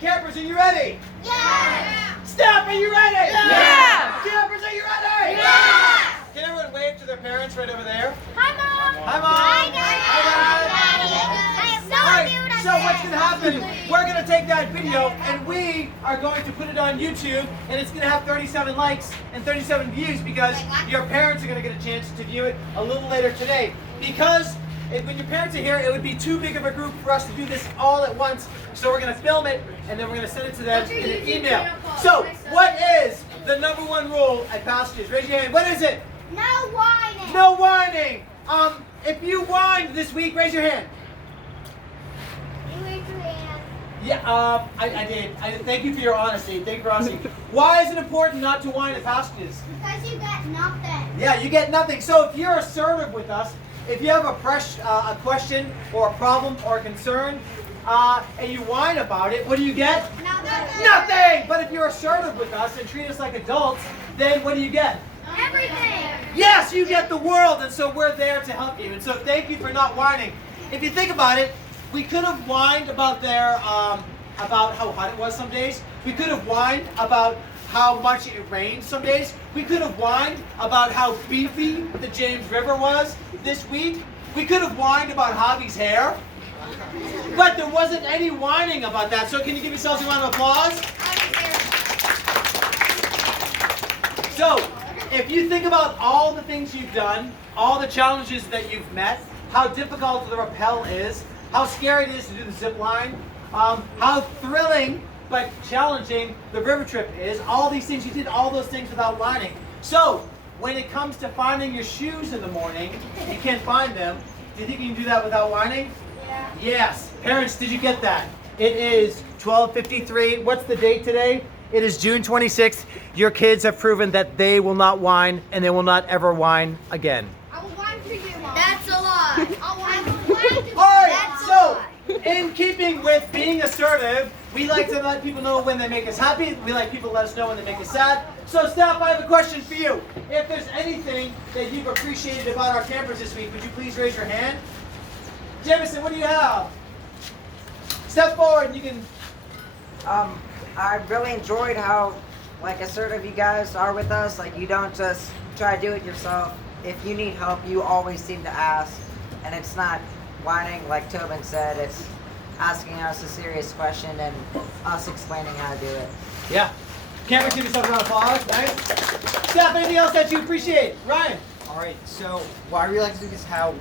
Campers, are you ready? Yeah! Staff, are you ready? Yeah! Campers, are you ready? Yeah! Can everyone wave to their parents right over there? Hi, Mom! Hi, Mom! Hi, Dad! Hi, I am so Alright, cute at so what's going to happen, we're going to take that video and we are going to put it on YouTube and it's going to have 37 likes and 37 views because your parents are going to get a chance to view it a little later today. Because when your parents are here, it would be too big of a group for us to do this all at once. So we're going to film it and then we're going to send it to them in an email. So what is the #1 rule at Passages? Raise your hand. What is it? No whining! No whining. If you whined this week, raise your hand. You raise your hand. Yeah, I did. Thank you for your honesty. Thank you for honesty. Why is it important not to whine at Passages? Because you got nothing. Yeah, you get nothing. So if you're assertive with us, if you have a question or a problem or a concern, and you whine about it, what do you get? Nothing. Nothing! But if you're assertive with us and treat us like adults, then what do you get? Everything. Yes, you get the world, and so we're there to help you. And so thank you for not whining. If you think about it, we could have whined about about how hot it was some days. We could have whined about how much it rained some days. We could have whined about how beefy the James River was this week. We could have whined about Javi's hair. But there wasn't any whining about that. So can you give yourselves a round of applause? So, if you think about all the things you've done, all the challenges that you've met, how difficult the rappel is, how scary it is to do the zip line, how thrilling but challenging the river trip is, all these things, you did all those things without whining. So, when it comes to finding your shoes in the morning, you can't find them, do you think you can do that without whining? Yeah. Yes. Parents, did you get that? It is 12:53. What's the date today? It is June 26th. Your kids have proven that they will not whine and they will not ever whine again. I will whine for you, Mom. That's a lie. I'll whine for you. All right, That's so a lie. in keeping with being assertive, we like to let people know when they make us happy. We like people to let us know when they make us sad. So staff, I have a question for you. If there's anything that you've appreciated about our campers this week, would you please raise your hand? Jamison, what do you have? Step forward and you can... I really enjoyed how, like, assertive you guys are with us. Like, you don't just try to do it yourself. If you need help, you always seem to ask. And it's not whining, like Tobin said. It's asking us a serious question and us explaining how to do it. Yeah. Cameron, give yourself a round of applause. Nice. Steph, anything else that you appreciate? Ryan. All right, so what I really like to do is how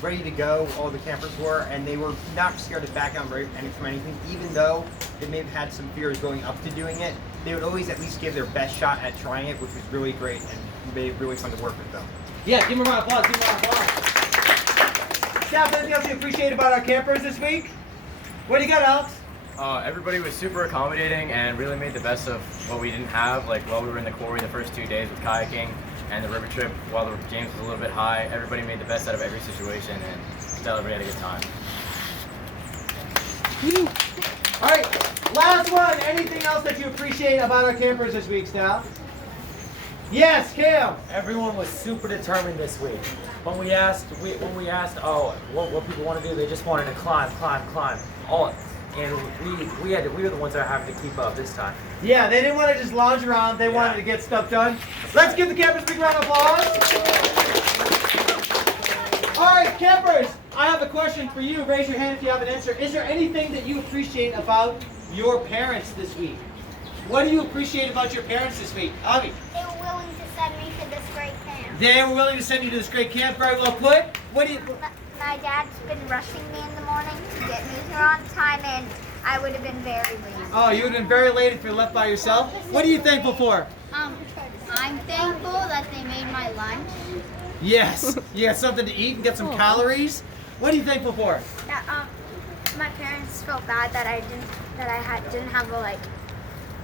ready to go all the campers were, and they were not scared to back down from anything, even though they may have had some fears going up to doing it. They would always at least give their best shot at trying it, which was really great and made it really fun to work with them. Yeah, give them a round of applause. Give them a round of applause. Steph, anything else you appreciate about our campers this week? What do you got, Alex? Everybody was super accommodating and really made the best of what we didn't have. Like while we were in the quarry the first 2 days with kayaking and the river trip, while the James was a little bit high, everybody made the best out of every situation and still everybody had a good time. All right, last one. Anything else that you appreciate about our campers this week, Steph? Yes, Cam. Everyone was super determined this week. When we asked, what people want to do, they just wanted to climb. All, and we were the ones that are having to keep up this time. Yeah, they didn't want to just lounge around. They wanted to get stuff done. Let's give the campers a big round of applause. All right, campers, I have a question for you. Raise your hand if you have an answer. Is there anything that you appreciate about your parents this week? What do you appreciate about your parents this week? Avi? They were willing to send me to this great camp. They were willing to send you to this great camp. Very well put. What do you... My dad's been rushing me in the morning to get me here on time, and I would have been very lazy. Oh, you would have been very late if you were left by yourself. What are you thankful for? I'm thankful that they made my lunch. Yes. You got something to eat and get some calories. What are you thankful for? That, my parents felt bad that I didn't have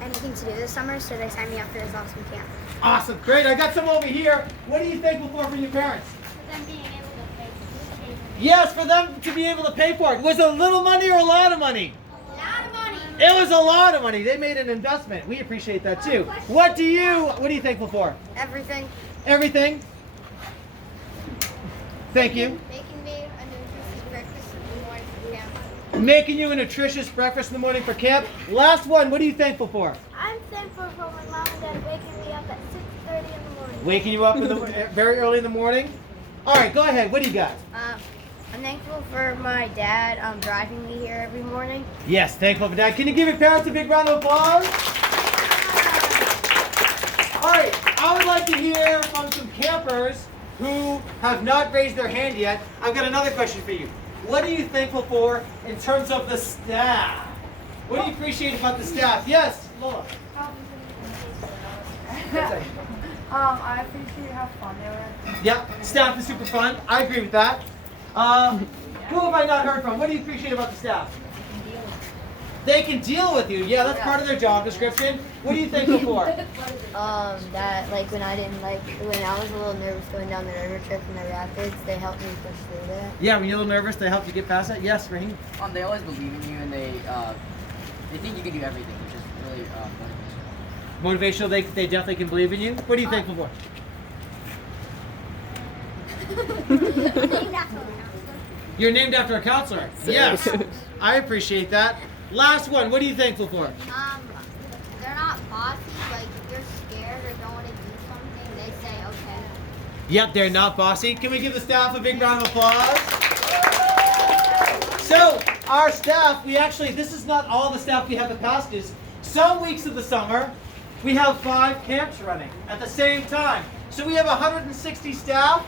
anything to do this summer, so they signed me up for this awesome camp. Awesome. Great. I got some over here. What are you thankful for from your parents? For them being able to pay for it. Yes, for them to be able to pay for it. Was it a little money or a lot of money? A lot of money. It was a lot of money. They made an investment. We appreciate that too. What are you thankful for? Everything. Everything. Thank you. Making me a nutritious breakfast in the morning for camp. making you a nutritious breakfast in the morning for camp. Last one, what are you thankful for? I'm thankful for my mom and dad waking me up at 6:30 in the morning. Waking you up very early in the morning? All right, go ahead. What do you got? I'm thankful for my dad driving me here every morning. Yes, thankful for that. Can you give your parents a big round of applause? All right, I would like to hear from some campers who have not raised their hand yet. I've got another question for you. What are you thankful for in terms of the staff? What do you appreciate about the staff? Yes, Lola. I appreciate how fun they were. Yeah, staff is super fun. I agree with that. Who have I not heard from? What do you appreciate about the staff? They can deal with you. Yeah, that's part of their job description. What are you thankful for? That like when I was a little nervous going down the river trip in the rapids, they helped me push through that. Yeah, when you're a little nervous, they helped you get past that? Yes, Raheem? They always believe in you, and they think you can do everything, which is really motivational. Motivational, they definitely can believe in you. What are you thankful for? You're named after a counselor. Yes, I appreciate that. Last one, what are you thankful for? They're not bossy. Like if you're scared or don't want to do something, they say okay. Yep, they're not bossy. Can we give the staff a big round of applause? So, our staff, this is not all the staff we have at Pastas. Some weeks of the summer, we have 5 camps running at the same time. So we have 160 staff.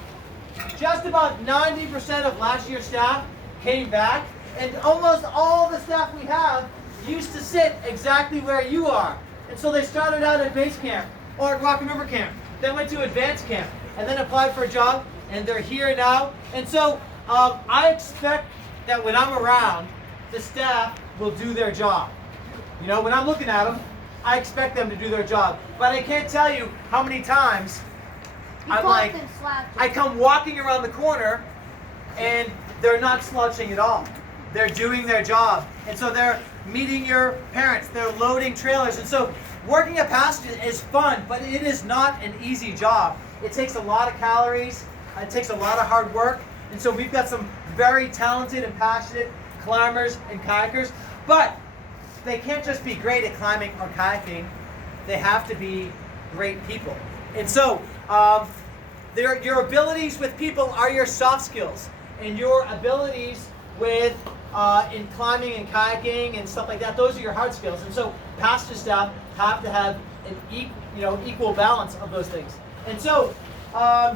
Just about 90% of last year's staff came back, and almost all the staff we have used to sit exactly where you are. And so they started out at base camp or at Rocky River camp, then went to advanced camp, and then applied for a job, and they're here now. And so I expect that when I'm around, the staff will do their job. You know, when I'm looking at them, I expect them to do their job. But I can't tell you how many times I come walking around the corner and they're not slouching at all. They're doing their job. And so they're meeting your parents. They're loading trailers. And so working at Passages is fun, but it is not an easy job. It takes a lot of calories. It takes a lot of hard work. And so we've got some very talented and passionate climbers and kayakers. But they can't just be great at climbing or kayaking. They have to be great people. And so your abilities with people are your soft skills, and your abilities with in climbing and kayaking and stuff like that, those are your hard skills. And so pastor staff have to have an equal balance of those things. And so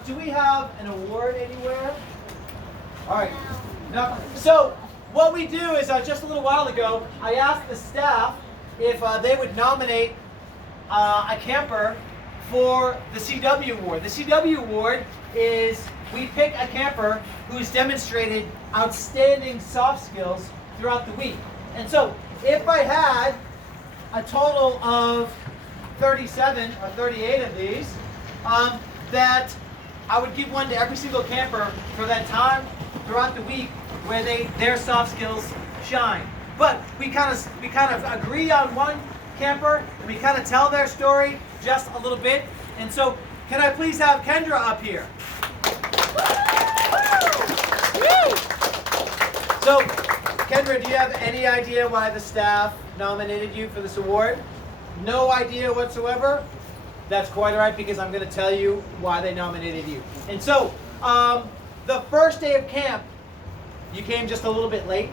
do we have an award anywhere? All right. No. So what we do is just a little while ago, I asked the staff if they would nominate a camper for the CW Award. The CW Award is we pick a camper who's demonstrated outstanding soft skills throughout the week. And so if I had a total of 37 or 38 of these, that I would give one to every single camper for that time throughout the week where their soft skills shine. But we kind of agree on one camper, and we kind of tell their story just a little bit. And so, can I please have Kendra up here? So, Kendra, do you have any idea why the staff nominated you for this award? No idea whatsoever? That's quite all right, because I'm going to tell you why they nominated you. And so, the first day of camp, you came just a little bit late,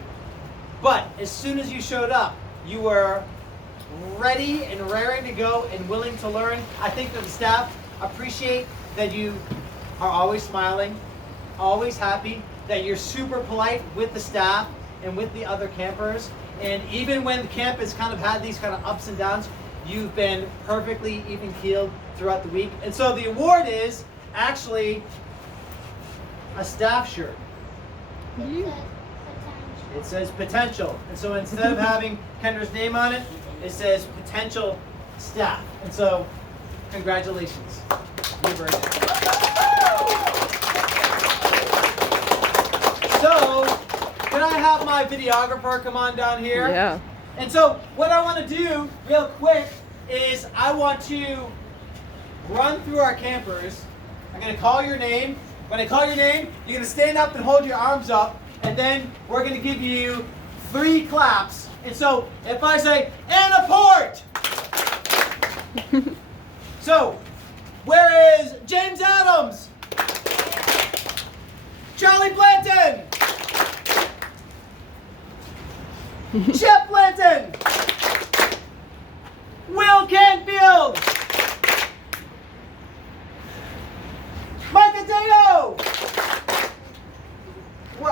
but as soon as you showed up, you were ready and raring to go and willing to learn. I think that the staff appreciate that you are always smiling, always happy, that you're super polite with the staff and with the other campers. And even when the camp has kind of had these kind of ups and downs, you've been perfectly even-keeled throughout the week. And so the award is actually a staff shirt. It says potential. And so instead of having Kendra's name on it, it says potential staff. And so, congratulations. You're very good. So, can I have my videographer come on down here? Yeah. And so, what I want to do real quick is I want to run through our campers. I'm going to call your name. When I call your name, you're going to stand up and hold your arms up. And then we're going to give you 3 claps. And so if I say, Anna Port! So, where is James Adams? Charlie Blanton! Chip Blanton! Will Canfield! Micah Dano!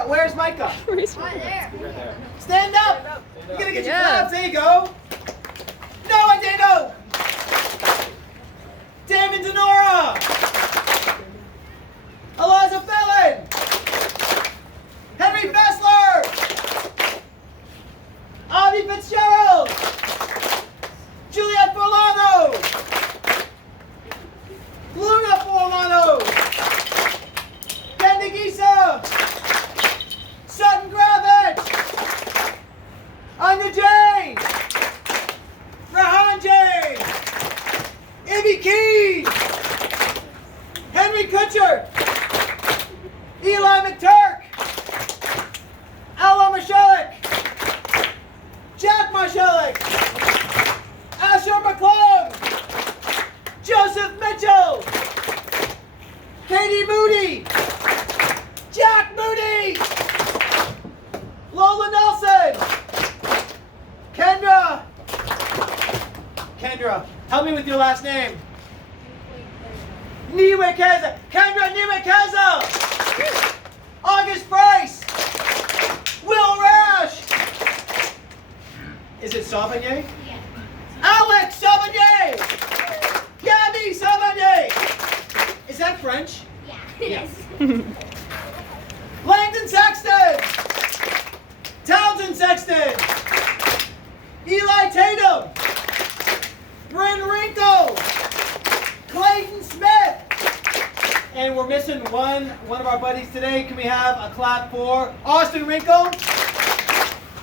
Where's Micah? Right there. Stand up! You're gonna get your claps. There you go. Noah Dano! David Denora! Eliza Fellon! Henry Fessler! Avi Fitzgerald! Juliet Forlano! Luna Forlano! Kendi Gisa! Sutton Gravitch! Anya Jane! Rahan Jane! Ivy Key! Henry Kutcher! Eli McTurk! Ella Mashelik! Jack Mashelik! Asher McClung! Joseph Mitchell! Katie Moody! Jack Moody! Lola Nelson! Kendra! Kendra, help me with your last name. Niwekeza! Kendra Niwekeza! August Price! Will Rash! Is it Sauvignon? Yeah. Alex Sauvignon! Gabby Sauvignon! Is that French? Yeah. Yes. Langdon Sexton! Townsend Sexton! Eli Tatum! Bryn Rinko! Clayton Smith! And we're missing one of our buddies today. Can we have a clap for Austin Rinko?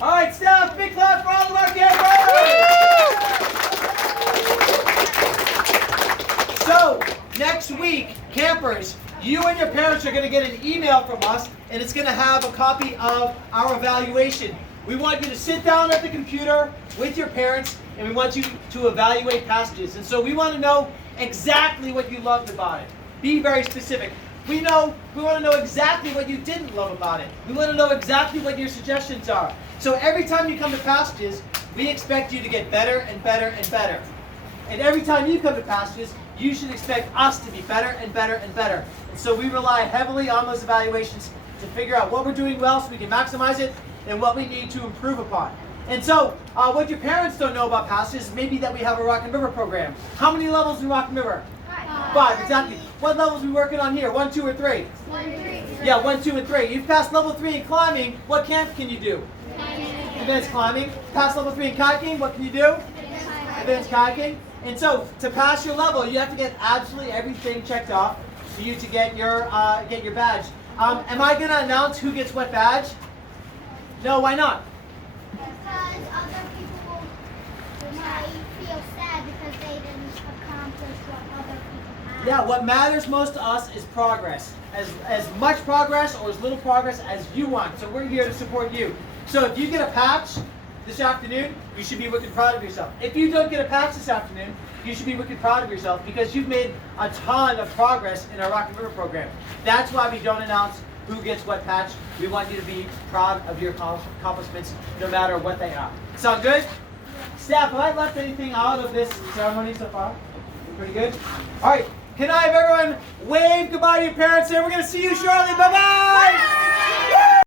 All right, staff, big clap for all of our campers! So, next week, campers, you and your parents are going to get an email from us, and it's going to have a copy of our evaluation. We want you to sit down at the computer with your parents, and we want you to evaluate passages. And so we want to know exactly what you loved about it. Be very specific. We want to know exactly what you didn't love about it. We want to know exactly what your suggestions are. So every time you come to passages, we expect you to get better and better and better. And every time you come to passages, you should expect us to be better and better and better. And so we rely heavily on those evaluations to figure out what we're doing well so we can maximize it and what we need to improve upon. And so, what your parents don't know about passages is maybe that we have a Rock and River program. How many levels in Rock and River? 5, exactly. What levels are we working on here? 1, 2, or 3? 1, 3. Yeah, 1, 2, and 3. You've passed level 3 in climbing. What camp can you do? Advanced climbing. Pass level 3 in kayaking. What can you do? Advanced kayaking. And so, to pass your level, you have to get absolutely everything checked off for you to get your badge. Am I going to announce who gets what badge? No, why not? Because other people might feel sad because they didn't accomplish what other people had. Yeah, what matters most to us is progress. As much progress or as little progress as you want. So we're here to support you. So if you get a patch this afternoon, you should be wicked proud of yourself. If you don't get a patch this afternoon, you should be wicked proud of yourself because you've made a ton of progress in our Rock and River program. That's why we don't announce who gets what patch. We want you to be proud of your accomplishments no matter what they are. Sound good? Staff, have I left anything out of this ceremony so far? Pretty good? All right. Can I have everyone wave goodbye to your parents here? We're going to see you shortly. Bye-bye!